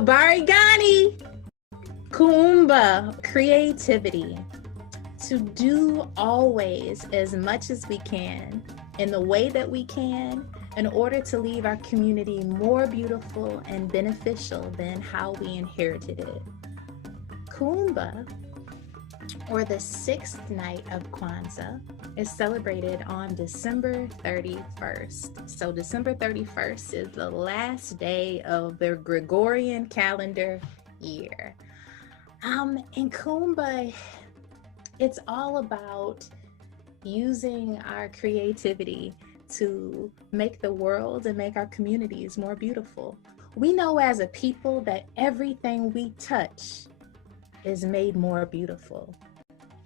Barigani, Kuumba, creativity. To do always as much as we can in the way that we can in order to leave our community more beautiful and beneficial than how we inherited it. Kuumba, or the sixth night of Kwanzaa, is celebrated on December 31st. So December 31st is the last day of the Gregorian calendar year. In Kuumba, it's all about using our creativity to make the world and make our communities more beautiful. We know as a people that everything we touch is made more beautiful.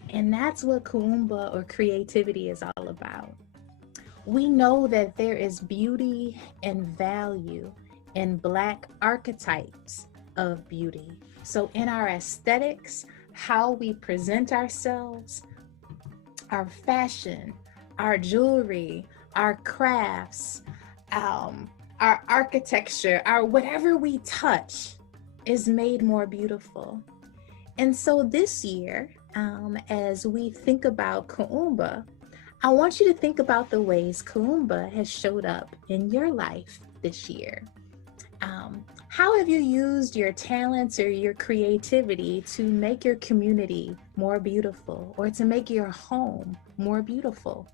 And that's what Kuumba, or creativity, is all about. We know that there is beauty and value in Black archetypes of beauty. So in our aesthetics, how we present ourselves, our fashion, our jewelry, our crafts, our architecture, our whatever we touch is made more beautiful. And so this year, as we think about Kuumba, I want you to think about the ways Kuumba has showed up in your life this year. How have you used your talents or your creativity to make your community more beautiful, or to make your home more beautiful?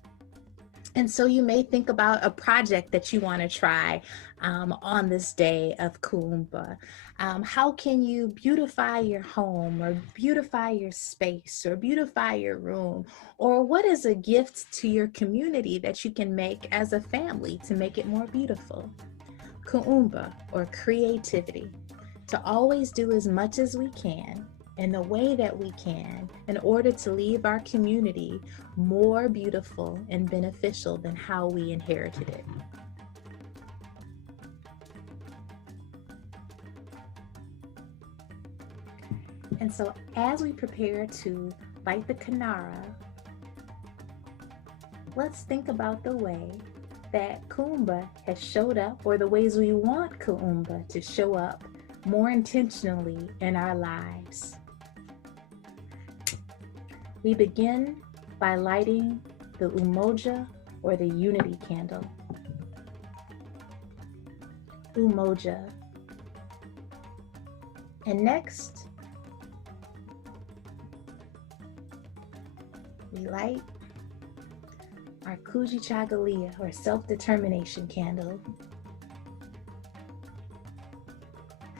And so you may think about a project that you want to try on this day of Kuumba. How can you beautify your home, or beautify your space, or beautify your room? Or what is a gift to your community that you can make as a family to make it more beautiful? Kuumba, or creativity, to always do as much as we can in the way that we can in order to leave our community more beautiful and beneficial than how we inherited it. And so as we prepare to light the Kinara, let's think about the way that Kuumba has showed up, or the ways we want Kuumba to show up more intentionally in our lives. We begin by lighting the Umoja, or the unity candle. Umoja. And next, we light our Kujichagulia, or self-determination candle,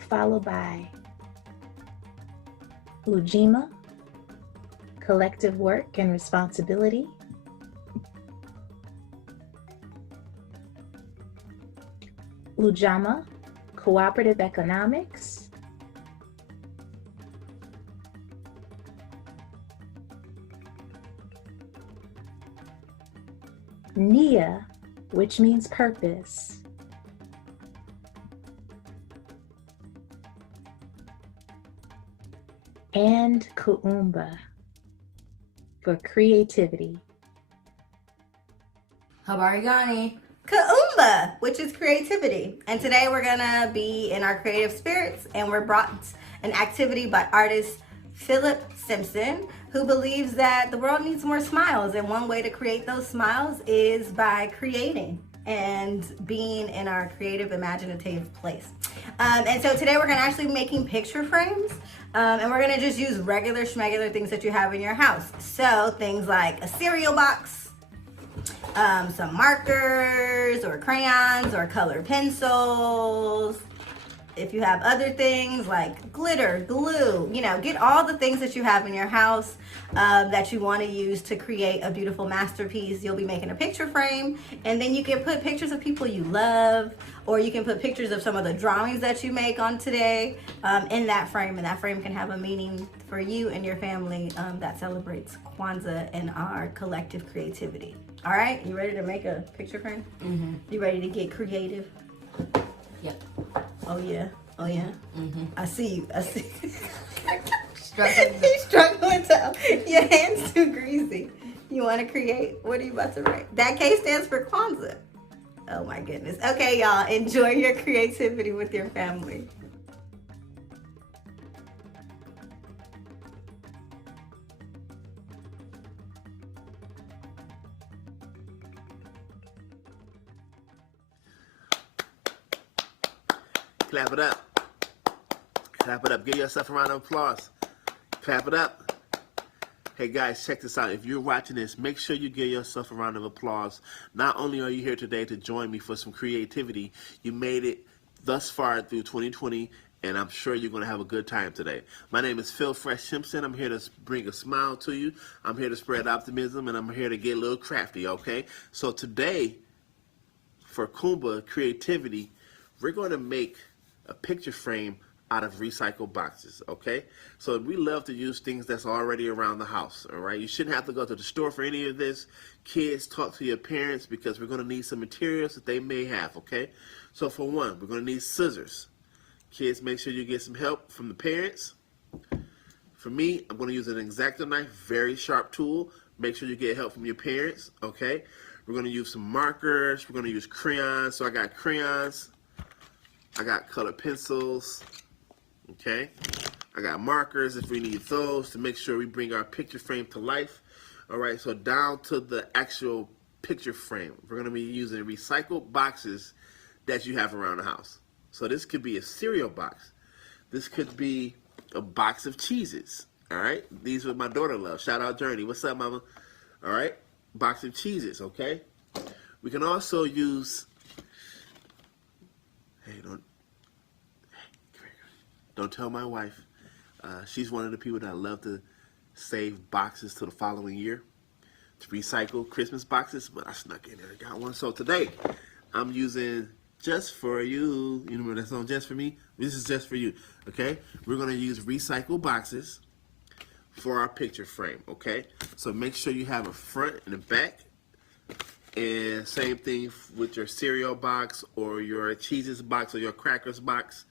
followed by Ujima, collective work and responsibility, Ujama, cooperative economics, Nia, which means purpose, and Kuumba, for creativity. Habari Gani. Kuumba, which is creativity. And today we're gonna be in our creative spirits, and we're brought an activity by artist Philip Simpson, who believes that the world needs more smiles, and one way to create those smiles is by creating and being in our creative, imaginative place. And so today we're gonna actually be making picture frames, and we're gonna just use regular schmegular things that you have in your house. So things like a cereal box, some markers or crayons or colored pencils. If you have other things like glitter, glue, get all the things that you have in your house that you want to use to create a beautiful masterpiece. You'll be making a picture frame, and then you can put pictures of people you love, or you can put pictures of some of the drawings that you make on today in that frame, and that frame can have a meaning for you and your family that celebrates Kwanzaa and our collective creativity. All right, you ready to make a picture frame? Mm-hmm. You ready to get creative? Yep. Oh yeah. Mm-hmm. I see you. Struggling. He's struggling to. Your hand's too greasy. You want to create? What are you about to write? That K stands for Kwanzaa. Oh my goodness. Okay, y'all. Enjoy your creativity with your family. Clap it up. Clap it up. Give yourself a round of applause. Clap it up. Hey guys, check this out. If you're watching this, make sure you give yourself a round of applause. Not only are you here today to join me for some creativity, you made it thus far through 2020, and I'm sure you're going to have a good time today. My name is Phil Fresh Simpson. I'm here to bring a smile to you. I'm here to spread optimism, and I'm here to get a little crafty, okay? So today, for Kuumba Creativity, we're going to make a picture frame out of recycled boxes, okay? So we love to use things that's already around the house, all right? You shouldn't have to go to the store for any of this. Kids, talk to your parents because we're going to need some materials that they may have, okay? So for one, we're going to need scissors. Kids, make sure you get some help from the parents. For me, I'm going to use an X-Acto knife, very sharp tool. Make sure you get help from your parents, okay? We're going to use some markers. We're going to use crayons. So I got crayons. I got colored pencils. Okay, I got markers if we need those to make sure we bring our picture frame to life. All right, so down to the actual picture frame, we're going to be using recycled boxes that you have around the house. So this could be a cereal box. This could be a box of Cheez-Its. All right, these are what my daughter loves. Shout out Journey. What's up, mama? All right, box of Cheez-Its, okay? We can also use, don't tell my wife. She's one of the people that love to save boxes to the following year to recycle Christmas boxes, but I snuck in there and got one. So today, I'm using Just For You. You know that song, Just For Me? This is Just For You, okay? We're going to use recycled boxes for our picture frame, okay? So make sure you have a front and a back. And same thing with your cereal box or your Cheez-Its box or your crackers box.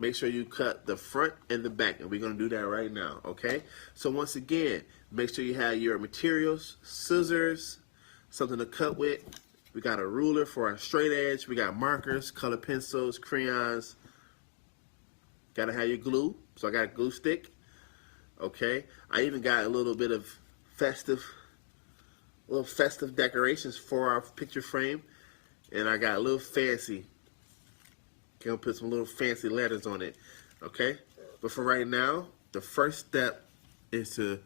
Make sure you cut the front and the back, and we're going to do that right now, okay? So once again, make sure you have your materials, scissors, something to cut with. We got a ruler for our straight edge. We got markers, colored pencils, crayons. Got to have your glue, so I got a glue stick, okay? I even got a little bit of festive decorations for our picture frame, and I got a little fancy. Gonna put some little fancy letters on it, okay? But for right now, the first step is to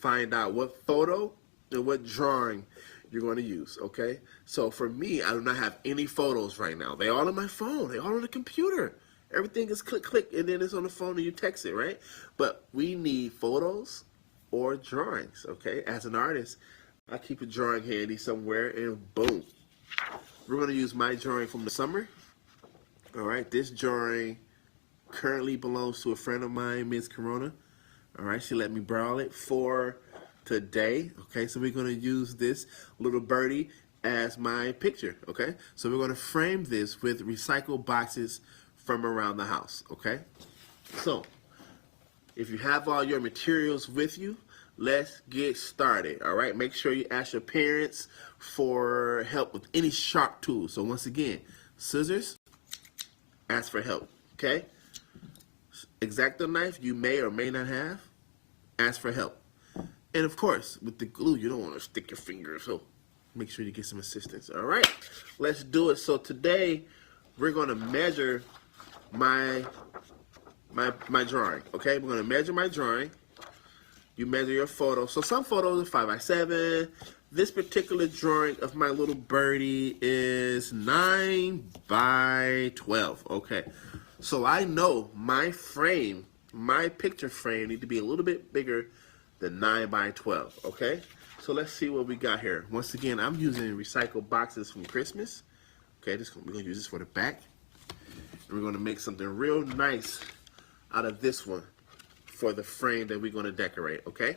find out what photo and what drawing you're going to use, okay? So for me, I do not have any photos right now. They all on my phone. They all on the computer. Everything is click, click, and then it's on the phone and you text it, right? But we need photos or drawings, okay? As an artist, I keep a drawing handy somewhere, and boom. We're going to use my drawing from the summer. All right, this drawing currently belongs to a friend of mine, Ms. Corona. All right, she let me borrow it for today. Okay, so we're going to use this little birdie as my picture. Okay, so we're going to frame this with recycled boxes from around the house. Okay, so if you have all your materials with you, let's get started. All right, make sure you ask your parents for help with any sharp tools. So once again, scissors. Ask for help, okay? X-Acto knife you may or may not have. Ask for help. And of course, with the glue, you don't want to stick your finger, so make sure you get some assistance. All right, let's do it. So today, we're going to measure my drawing, okay? We're going to measure my drawing. You measure your photo. So some photos are 5x7. This particular drawing of my little birdie is 9x12. Okay, so I know my frame, my picture frame, need to be a little bit bigger than 9x12. Okay, so let's see what we got here. Once again, I'm using recycled boxes from Christmas. Okay, we're gonna use this for the back, and we're gonna make something real nice out of this one for the frame that we're gonna decorate. Okay.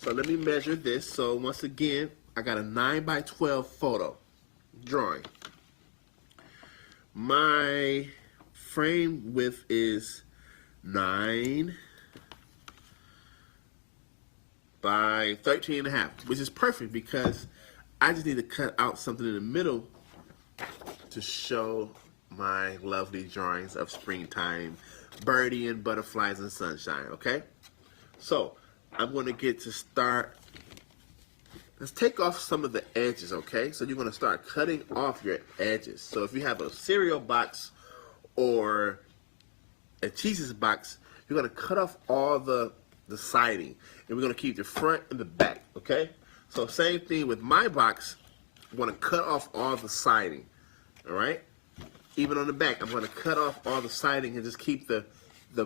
So let me measure this. So once again, I got a 9x12 photo drawing. My frame width is 9 by 13.5, which is perfect because I just need to cut out something in the middle to show my lovely drawings of springtime, birdie and butterflies and sunshine, okay? So I'm going to get to start. Let's take off some of the edges, okay? So you're going to start cutting off your edges. So if you have a cereal box or a Jesus box, you're gonna cut off all the siding, and we're gonna keep the front and the back. Okay. So same thing with my box. I'm gonna cut off all the siding. All right. Even on the back, I'm gonna cut off all the siding and just keep the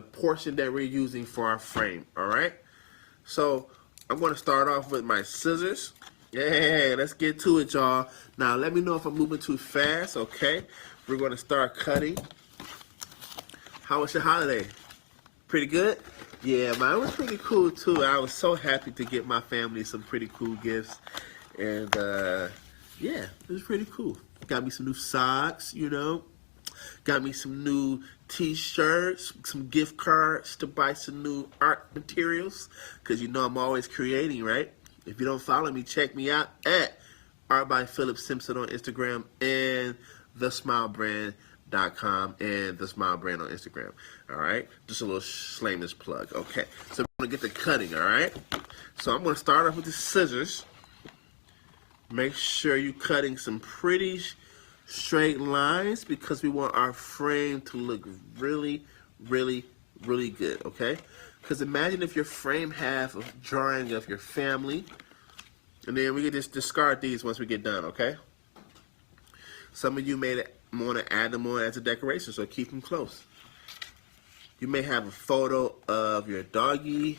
portion that we're using for our frame. All right. So I'm gonna start off with my scissors. Yeah, let's get to it, y'all. Now let me know if I'm moving too fast. Okay. We're gonna start cutting. How was your holiday? Pretty good? Yeah, mine was pretty cool too. I was so happy to get my family some pretty cool gifts. And yeah, it was pretty cool. Got me some new socks, you know. Got me some new t-shirts, some gift cards to buy some new art materials. Because you know I'm always creating, right? If you don't follow me, check me out at Art by Philip Simpson on Instagram and thesmilebrand.com and the Smile Brand on Instagram. All right, just a little shameless plug. Okay, so we're gonna get the cutting. All right, so I'm gonna start off with the scissors. Make sure you're cutting some pretty straight lines because we want our frame to look really, really, really good. Okay, because imagine if your frame has a drawing of your family, and then we can just discard these once we get done. Okay. Some of you may want to add them on as a decoration, so keep them close. You may have a photo of your doggy,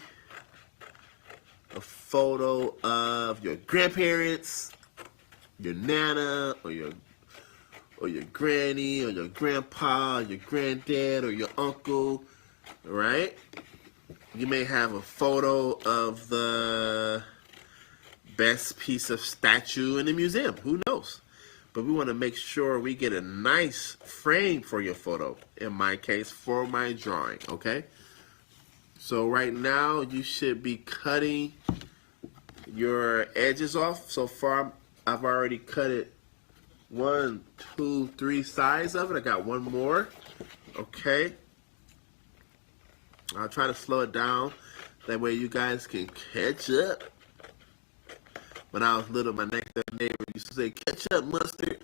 a photo of your grandparents, your nana, or your granny, or your grandpa, or your granddad, or your uncle, right? You may have a photo of the best piece of statue in the museum. Who knows? But we want to make sure we get a nice frame for your photo. In my case, for my drawing, okay? So right now, you should be cutting your edges off. So far, I've already cut it 1, 2, 3 sides of it. I got one more, okay? I'll try to slow it down. That way you guys can catch up. When I was little, my next door neighbor used to say, "Ketchup, mustard."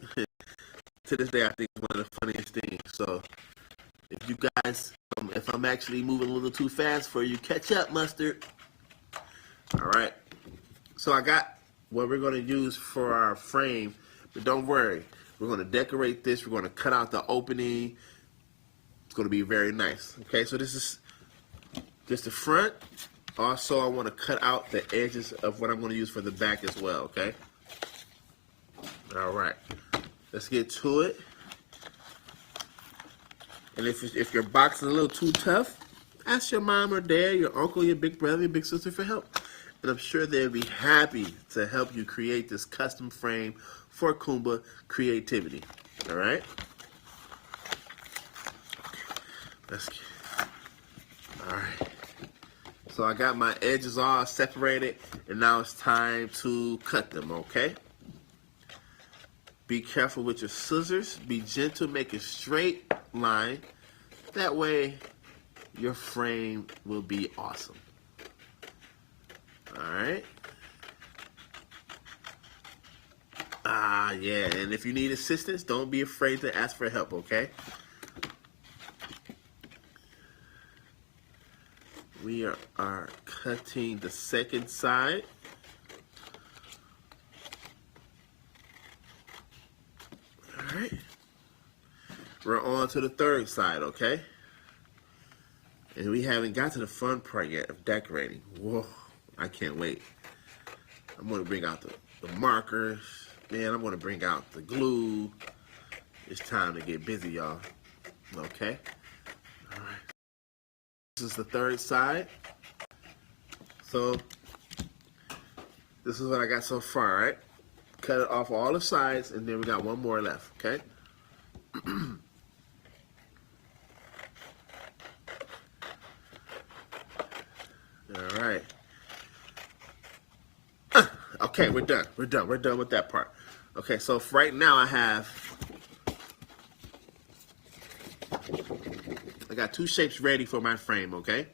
To this day, I think it's one of the funniest things. So, if you guys, if I'm actually moving a little too fast for you, ketchup, mustard. All right. So I got what we're going to use for our frame, but don't worry. We're going to decorate this. We're going to cut out the opening. It's going to be very nice. Okay, so this is just the front. Also, I want to cut out the edges of what I'm going to use for the back as well, okay? All right. Let's get to it. And if your box is a little too tough, ask your mom or dad, your uncle, your big brother, your big sister for help. And I'm sure they'll be happy to help you create this custom frame for Kuumba creativity. All right? Let's get, all right. So I got my edges all separated, and now it's time to cut them, okay? Be careful with your scissors. Be gentle, make a straight line. That way, your frame will be awesome. All right? Yeah, and if you need assistance, don't be afraid to ask for help, okay? We are cutting the second side. All right. We're on to the third side, okay? And we haven't got to the fun part yet of decorating. Whoa, I can't wait. I'm going to bring out the markers. Man, I'm going to bring out the glue. It's time to get busy, y'all. Okay? All right. This is the third side. So this is what I got so far, right? Cut it off all the sides, and then we got one more left, okay? All right. Okay, we're done. We're done with that part. Okay, so right now I got two shapes ready for my frame, okay?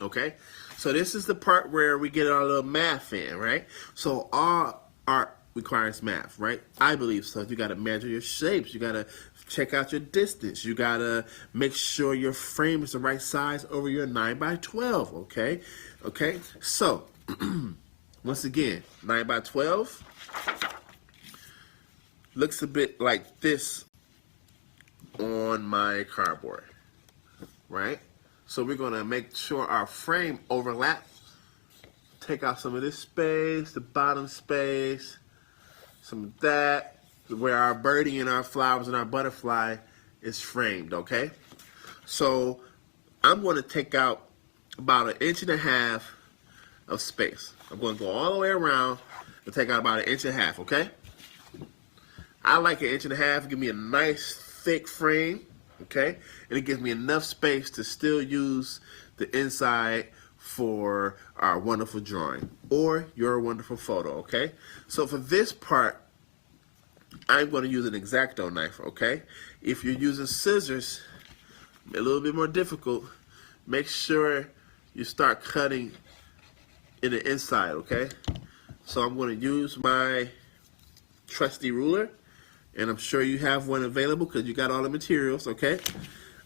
Okay, so this is the part where we get our little math in, right? So all art requires math, right? I believe so. You got to measure your shapes. You got to check out your distance. You gotta make sure your frame is the right size over your 9x12, okay? Okay, so once again, 9x12 looks a bit like this on my cardboard, right? So we're gonna make sure our frame overlaps. Take out some of this space, the bottom space, some of that, where our birdie and our flowers and our butterfly is framed, okay? So I'm going to take out about 1.5 inches of space. I'm going to go all the way around and take out about 1.5 inches, okay? I like 1.5 inches. Give me a nice thick frame, okay? And it gives me enough space to still use the inside for our wonderful drawing or your wonderful photo, okay? So for this part, I'm going to use an X-Acto knife, okay? If you're using scissors, a little bit more difficult, make sure you start cutting in the inside, okay? So I'm going to use my trusty ruler, and I'm sure you have one available because you got all the materials, okay?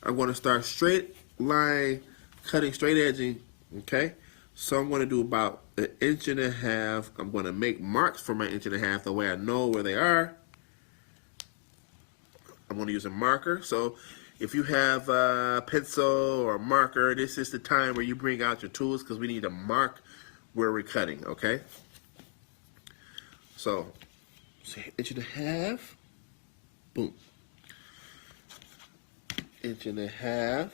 I'm going to start straight line, cutting, straight edging, okay? So I'm going to do about 1.5 inches. I'm going to make marks for my 1.5 inches the way I know where they are. I'm going to use a marker. So if you have a pencil or a marker, this is the time where you bring out your tools because we need to mark where we're cutting, okay? So, say 1.5 inches. Boom. 1.5 inches.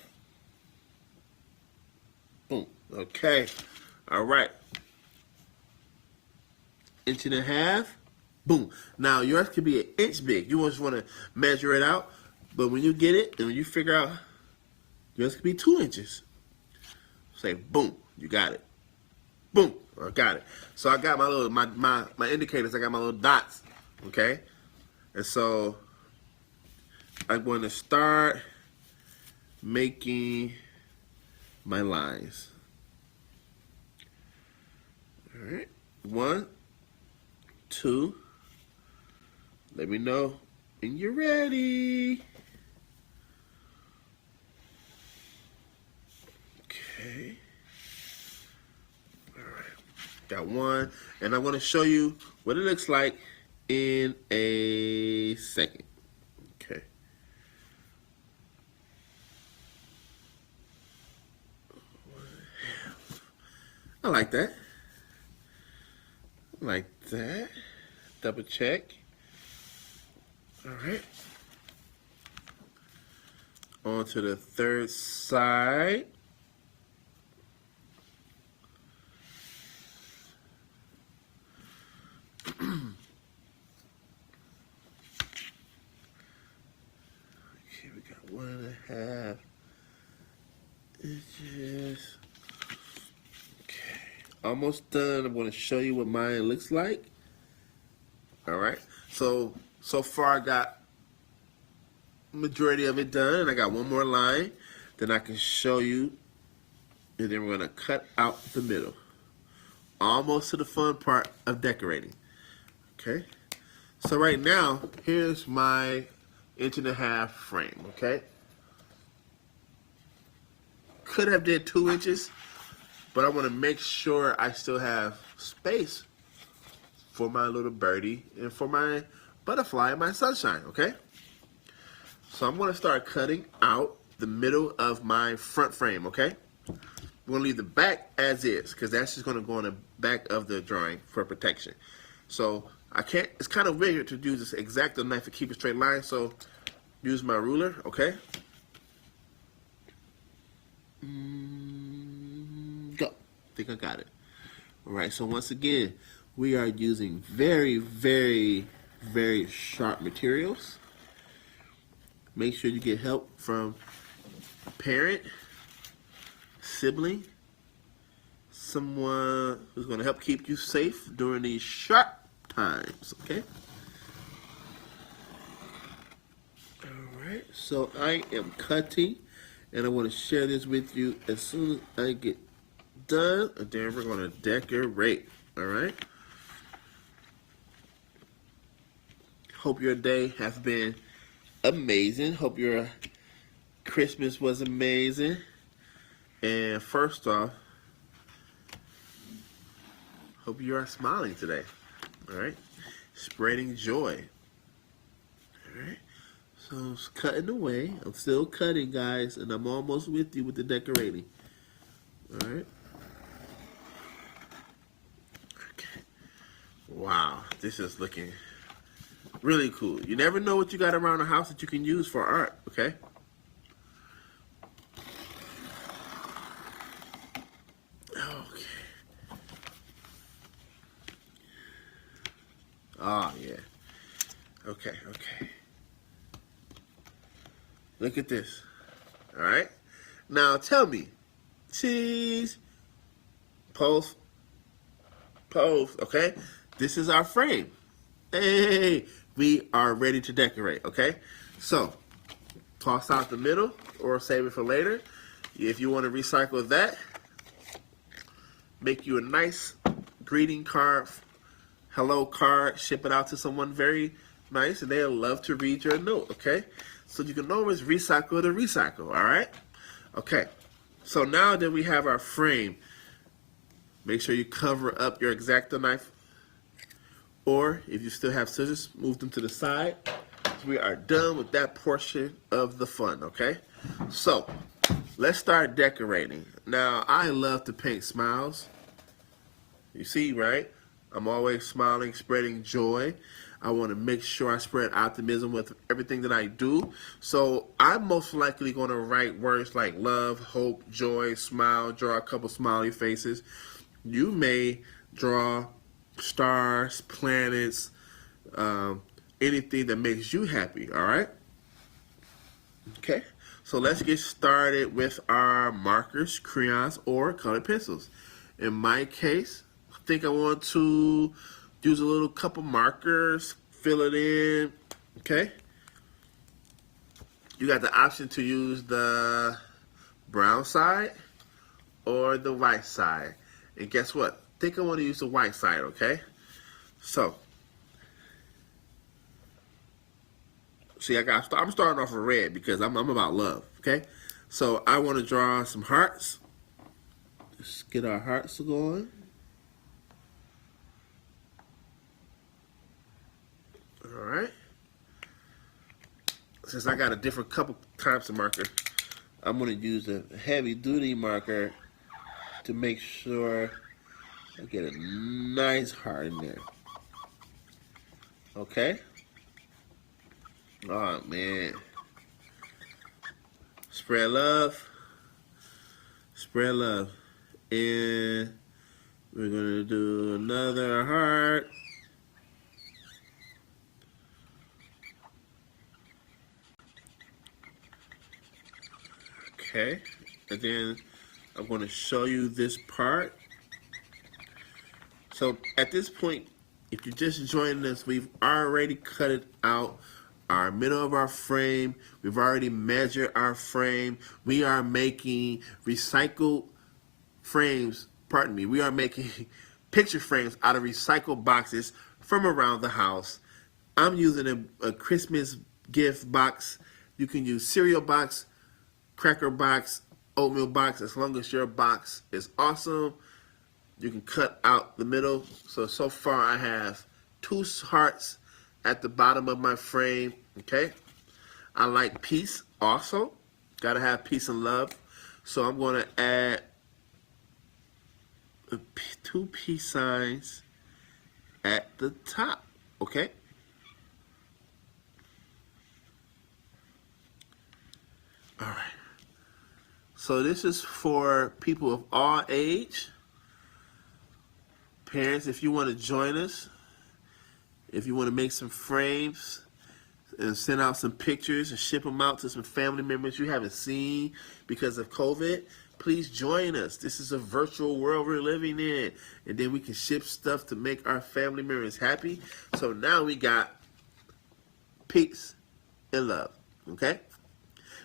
Boom. Okay. All right. 1.5 inches. Boom. Now yours could be 1 inch big. You just want to measure it out, but when you get it and when you figure out yours could be 2 inches, say boom. You got it. Boom. I got it. So I got my little my indicators. I got my little dots. Okay. And so I'm going to start making my lines. All right. 1, 2. Let me know when you're ready. Okay. All right. Got one, and I'm going to show you what it looks like in a second. Okay. I like that. Like that. Double check. All right. On to the third side. Okay, we got 1.5 inches. Okay, almost done. I'm going to show you what mine looks like. All right. So far I got majority of it done, and I got one more line. Then I can show you, and then we're going to cut out the middle. Almost to the fun part of decorating. Okay. So right now, here's my 1.5 inch frame, okay? Could have did 2 inches, but I want to make sure I still have space for my little birdie and for my butterfly and my sunshine, okay? So I'm going to start cutting out the middle of my front frame, okay? We're going to leave the back as is because that's just going to go on the back of the drawing for protection. So I can't, it's kind of weird to use this X-Acto knife to keep a straight line, so use my ruler, okay? Go. I think I got it. All right, so once again, we are using very, very, very sharp materials. Make sure you get help from a parent, sibling, someone who's going to help keep you safe during these sharp times, okay? All right, so I am cutting, and I want to share this with you as soon as I get done, and then we're going to decorate, all right? Hope your day has been amazing. Hope your Christmas was amazing. And first off, hope you are smiling today. All right, spreading joy. All right, so it's cutting away. I'm still cutting, guys, and I'm almost with you with the decorating. All right. Okay. Wow, this is looking really cool. You never know what you got around the house that you can use for art. Okay. Oh, yeah. Okay. Look at this. All right. Now tell me. Cheese. Pose. Okay. This is our frame. Hey, we are ready to decorate. Okay. So, toss out the middle or save it for later. If you want to recycle that, make you a nice greeting card, hello card, ship it out to someone very nice, and they'll love to read your note, okay? So you can always recycle the recycle, all right? Okay, so now that we have our frame, make sure you cover up your X-Acto knife, or if you still have scissors, move them to the side. So we are done with that portion of the fun, okay? So, let's start decorating. Now, I love to paint smiles. You see, right? I'm always smiling, spreading joy. I want to make sure I spread optimism with everything that I do. So I'm most likely going to write words like love, hope, joy, smile, draw a couple smiley faces. You may draw stars, planets, anything that makes you happy, all right? Okay, so let's get started with our markers, crayons, or colored pencils. In my case, I think I want to use a little couple markers, fill it in, okay? You got the option to use the brown side or the white side. And guess what? I think I want to use the white side, okay? So, see, I'm starting off with red because I'm about love, okay? So I want to draw some hearts. Let's get our hearts going. All right. Since I got a different couple types of marker, I'm going to use a heavy duty marker to make sure I get a nice heart in there. Okay? Oh, man. Spread love. Spread love. And we're going to do another heart. Okay. And then I'm going to show you this part. So at this point, if you're just joining us, we've already cut it out. Our middle of our frame, we've already measured our frame. We are making recycled frames, pardon me, we are making picture frames out of recycled boxes from around the house. I'm using a Christmas gift box. You can use cereal box, cracker box, oatmeal box, as long as your box is awesome. You can cut out the middle. So far I have 2 hearts at the bottom of my frame, okay? I like peace also. Gotta have peace and love. So I'm gonna add 2 peace signs at the top, okay? All right. So this is for people of all age. Parents, if you want to join us, if you want to make some frames and send out some pictures and ship them out to some family members you haven't seen because of COVID, please join us. This is a virtual world we're living in. And then we can ship stuff to make our family members happy. So now we got peace and love, okay?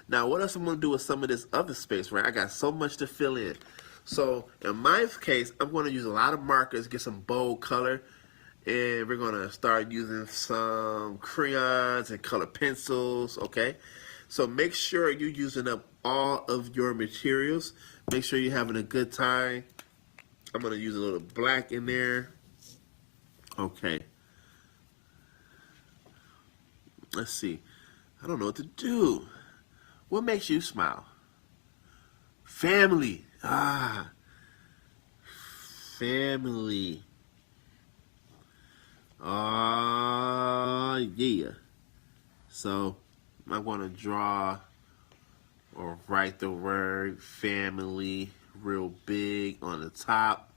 Now what else I'm going to do with some of this other space, right? I got so much to fill in. So in my case, I'm going to use a lot of markers, get some bold color, And we're gonna start using some crayons and color pencils, okay? So make sure you're using up all of your materials. Make sure you're having a good time. I'm gonna use a little black in there. Okay. Let's see. I don't know what to do. What makes you smile? Family. Ah. Family. Yeah. So I want to draw or write the word family real big on the top.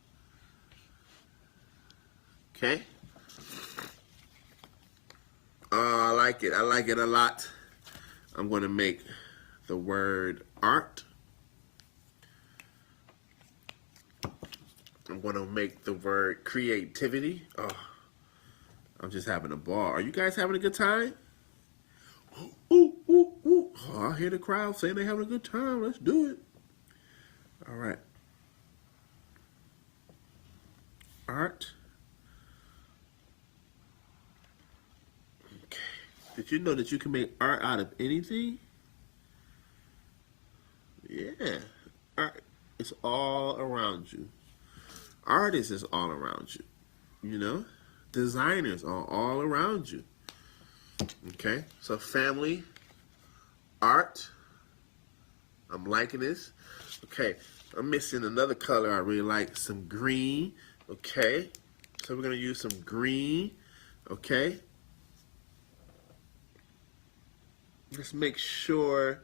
Okay. I like it. I like it a lot. I'm going to make the word art. I'm going to make the word creativity. Oh, I'm just having a ball. Are you guys having a good time? Ooh, ooh, ooh. Oh, I hear the crowd saying they're having a good time. Let's do it. All right. Art. Okay. Did you know that you can make art out of anything? Yeah. Art is all around you. Artists is all around you. You know? Designers are all around you. Okay? So family, art. I'm liking this. Okay. I'm missing another color I really like. Some green. Okay. So we're going to use some green. Okay. Let's make sure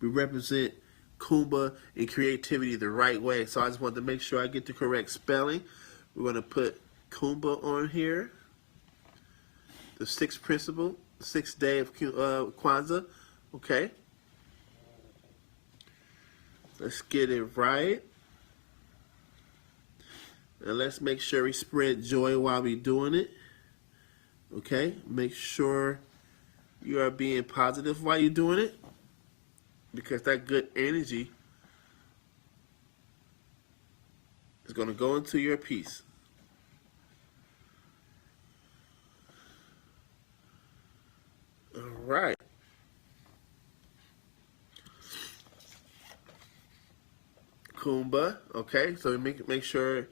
we represent Kuumba and creativity the right way. So I just want to make sure I get the correct spelling. We're going to put Kuumba on here. The sixth principle, the sixth day of Kwanzaa. Okay. Let's get it right. And let's make sure we spread joy while we're doing it. Okay. Make sure you are being positive while you're doing it, because that good energy is going to go into your piece. All right. Kuumba. Okay, so make sure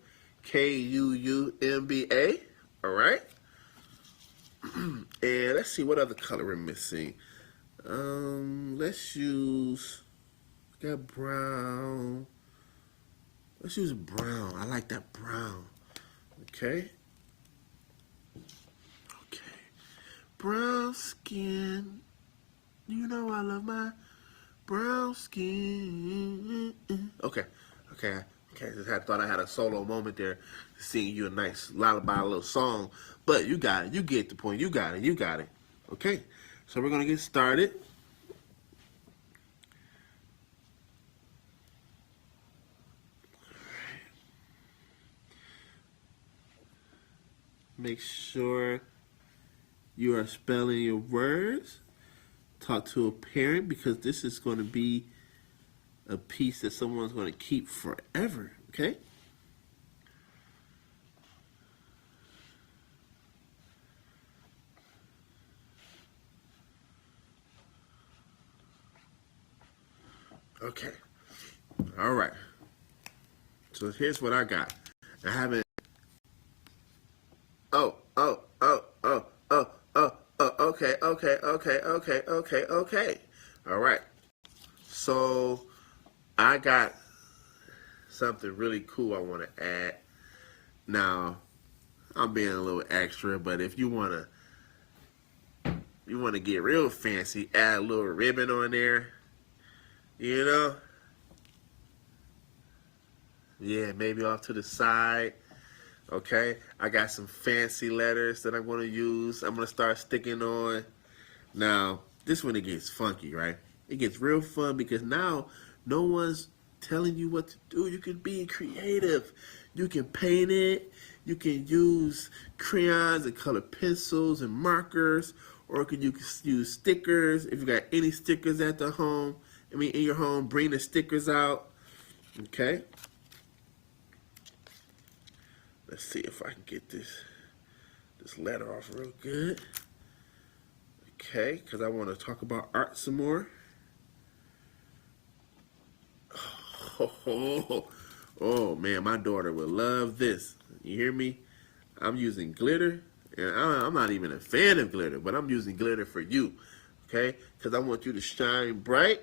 Kuumba. All right. And let's see what other color we're missing. Let's use, we got brown. Let's use brown. I like that brown. Okay. Okay. Brown skin. You know I love my brown skin. Okay. Okay. Okay. I thought I had a solo moment there, singing you a nice lullaby, a little song. But you got it. You get the point. You got it. You got it. Okay. So we're going to get started. Make sure you are spelling your words. Talk to a parent, because this is going to be a piece that someone's going to keep forever. Okay? Okay. All right. So here's what I got. I haven't. Oh. Okay. All right. So I got something really cool I want to add. Now, I'm being a little extra, but if you want to get real fancy, add a little ribbon on there. You know? Yeah, maybe off to the side. Okay? I got some fancy letters that I'm going to use. I'm going to start sticking on. Now, this one, it gets funky, right? It gets real fun, because now no one's telling you what to do. You can be creative. You can paint it. You can use crayons and color pencils and markers, or you can use stickers. If you got any stickers at the home, in your home, bring the stickers out. Okay. Let's see if I can get this this letter off real good. Okay, because I want to talk about art some more. Oh man, my daughter will love this. You hear me? I'm using glitter, and I'm not even a fan of glitter, but I'm using glitter for you, okay? Because I want you to shine bright.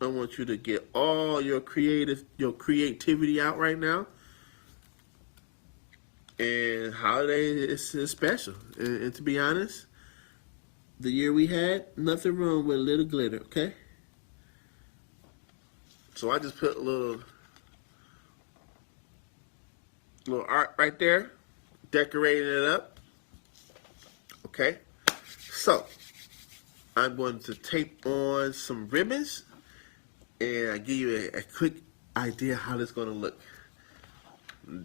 I want you to get all your creativity out right now. And holiday is special. And to be honest, the year we had, nothing wrong with a little glitter, okay? So I just put a little art right there, decorating it up. Okay, so I'm going to tape on some ribbons, and I give you a quick idea how this is going to look.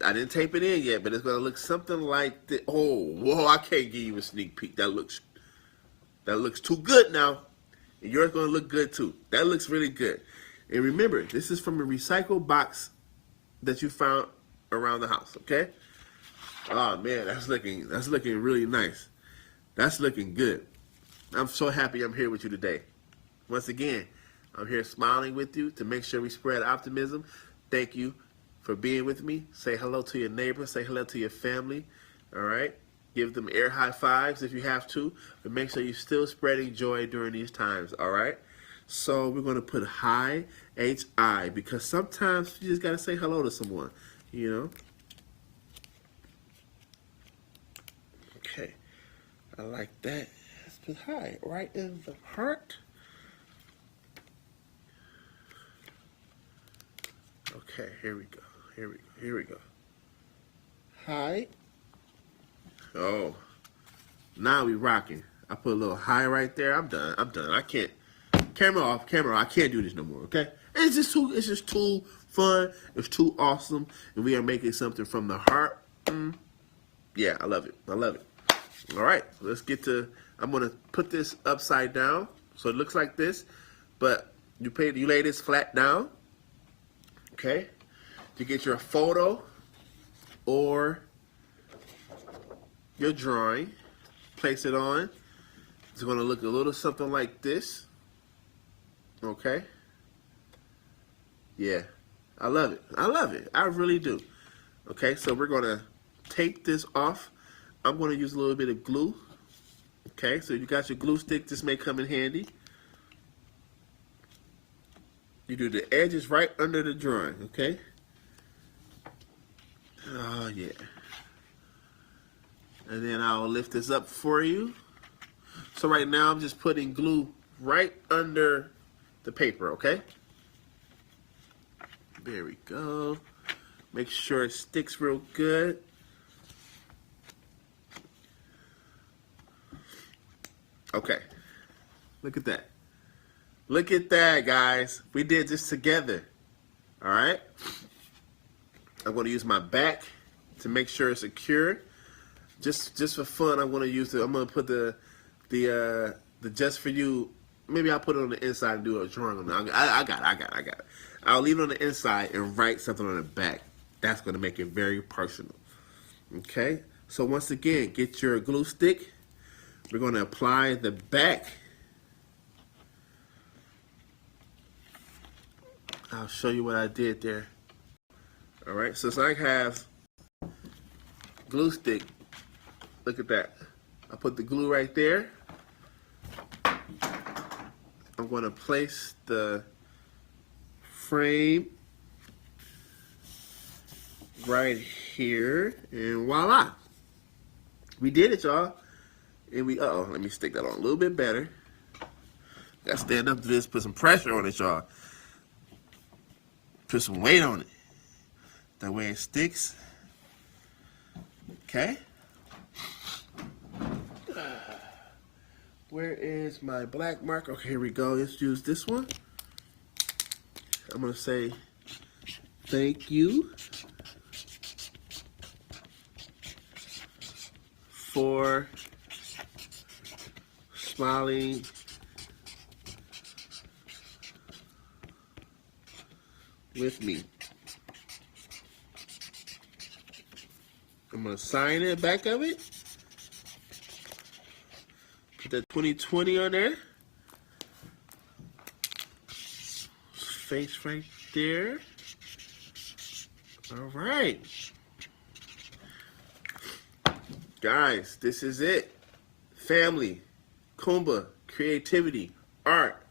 I didn't tape it in yet, but it's going to look something like this. Oh, whoa! I can't give you a sneak peek. That looks too good now, and yours going to look good too. That looks really good. And remember, this is from a recycled box that you found around the house, okay? Oh man, that's looking really nice. That's looking good. I'm so happy I'm here with you today. Once again, I'm here smiling with you to make sure we spread optimism. Thank you for being with me. Say hello to your neighbor. Say hello to your family. All right? Give them air high fives if you have to. But make sure you're still spreading joy during these times, all right? So we're going to put hi, H-I, because sometimes you just got to say hello to someone, you know? Okay. I like that. Let's put hi right in the heart. Okay, here we go. Here we go. Hi. Oh. Now we rocking. I put a little hi right there. I'm done. I can't. Camera off. I can't do this no more. Okay. It's just too fun. It's too awesome, and we are making something from the heart. Yeah, I love it. All right, let's get to. I'm gonna put this upside down so it looks like this, but you lay this flat down. Okay. To get your photo or your drawing, place it on. It's gonna look a little something like this. Okay. Yeah. I love it. I really do. Okay, so we're going to take this off. I'm going to use a little bit of glue. Okay, so you got your glue stick. This may come in handy. You do the edges right under the drawing, okay? Oh, yeah. And then I'll lift this up for you. So right now I'm just putting glue right under the paper, okay? There we go. Make sure it sticks real good. Okay. Look at that. Look at that, guys. We did this together. All right? I'm going to use my back to make sure it's secure. Just for fun, I'm going to put the just for you. Maybe I'll put it on the inside and do a drawing on it. I got it. I'll leave it on the inside and write something on the back. That's going to make it very personal. Okay? So once again, get your glue stick. We're going to apply the back. I'll show you what I did there. All right? So I have glue stick. Look at that. I put the glue right there. I'm going to place the frame right here, and voila. We did it, y'all. And let me stick that on a little bit better. Gotta stand up to this, put some pressure on it, y'all. Put some weight on it. That way it sticks. Okay. Where is my black marker? Okay, here we go. Let's use this one. I'm going to say thank you for smiling with me. I'm going to sign it back of it. Put that 2020 on there. Face right there. All right. Guys, this is it. Family, Kuumba, creativity, art,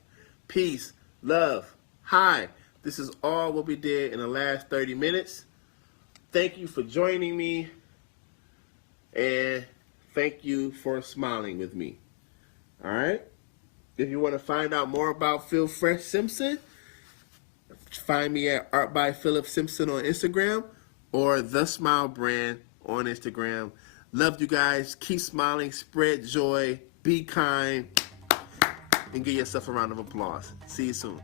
peace, love, hi. This is all what we did in the last 30 minutes. Thank you for joining me. And thank you for smiling with me. All right? If you want to find out more about Phil Fresh Simpson, find me at Art by Philip Simpson on Instagram or The Smile Brand on Instagram. Love you guys. Keep smiling. Spread joy. Be kind. And give yourself a round of applause. See you soon.